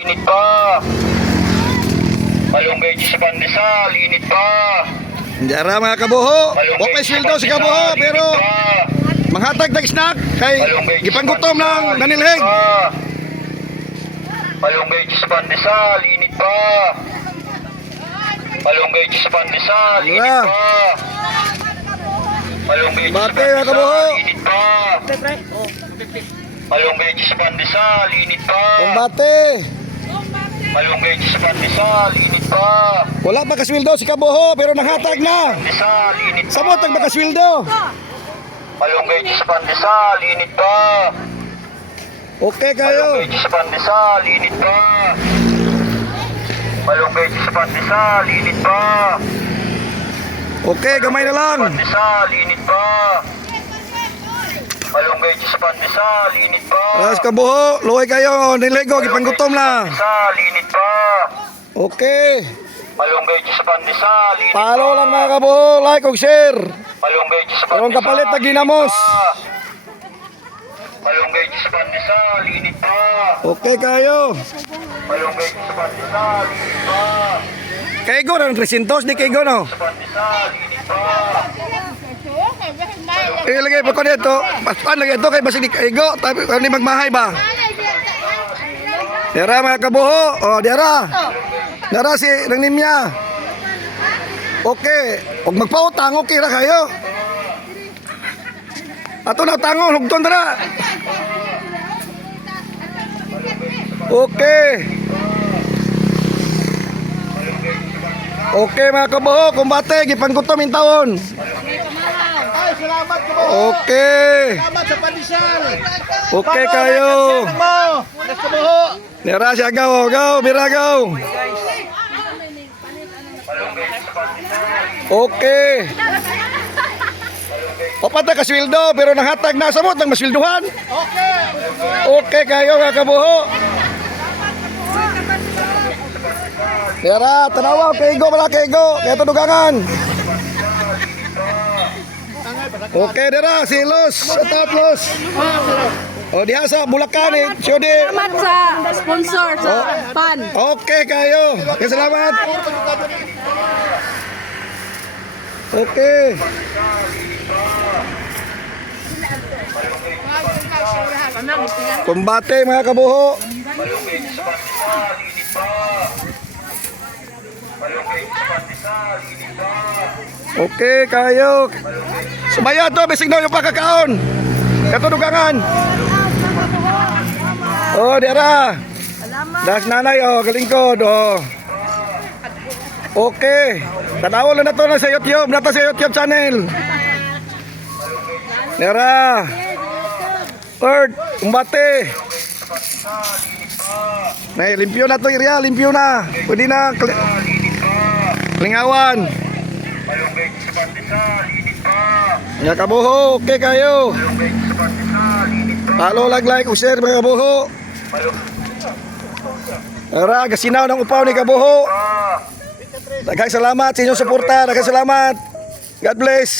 Init pa. Malunggay sa pandesal, init pa. Diyara mga kabuho. Okay sweldo si kabuho pero manghatag tag snack kay gipanggutom ng nanilhig. Malunggay sa pandesal, init pa. Malunggay sa pandesal, init pa. Malunggay sa Bate mga kabuho. init pa. Malunggay sa pandesal, init pa. Kumbate. Malunggay sa pandesal, init pa. Wala pa kasweldo si kabuho pero nanghatag na. Pandesal, init pa. Sabot ang makasweldo. Malunggay sa pandesal, init pa. Okay kayo. Malunggay sa pandesal, init pa. Malunggay sa pandesal, init pa. Okay, gamay na lang. Pandesal, init pa. Malunggay sa pandesal, init pa. Las kabuho, luoy kayo, niligo gipanggutom na. Pandesal, init pa. Okay. Malunggay sa pandesal, init pa. Follow lang mga kabuho, like ug share. Malunggay sa pandesal. Karong kapalit na ginamos. Malunggay sa pandesal, init pa. Okay kayo. Malunggay sa pandesal, init pa. Kaigo na ng 300 di kaigo no. Sa pandesal, init pa. Ilagay pa ko dito. Paspan lagi ito kay basig di kaigo. Tapi ano magmahay ba? Dera mga kabuho. Oh, dera. Dera si nang nimya. Okay. Huwag magpautang, okay ra kayo. Ato na tangon, hugton dara. Okay. Okay mga kabuho, kumbate, gipanggutom in taon. Ay, salamat ko. Okay. Salamat sa pandesal. Okay kayo. Let's go. Nera siya gaw, gaw, biragaw. Okay. Papata ka sweldo pero nanghatag na samot ng maswelduhan. Okay. Okay kayo mga kabuho. Nera, tanawa, kaigo, wala kaigo. Kaya tudugangan. Okay, Nera, si Los. Atat, Los. O, diha sa Bulacan eh. Siyode. Salamat sa sponsor sa pan. Okay kayo. Okay, salamat. Okay. Kumbate mga kabuho. Malunggay sa pandesal, init pa. Malunggay sa pandesal, init pa. Okay kayo. Sumaya to, bisig na yung pakakaon. Katudugangan. Oh, dira. Das nanay, oh, kalingkod, oh. Okay. Tanaw lang na to na sa YouTube, nata sa YouTube channel. Dira. Third, kumbate. Nay, limpyo na to, area, limpyo na. Pwede na lingawan. Malunggay sa pandesal, init pa. Nga kabuho, okay kayo. Malunggay sa pandesal, init pa. Follow, like, o share mga kabuho. Tara, gasinaw ng upaw ni kabuho. Daghang salamat sa inyong suporta. Daghang salamat. God bless.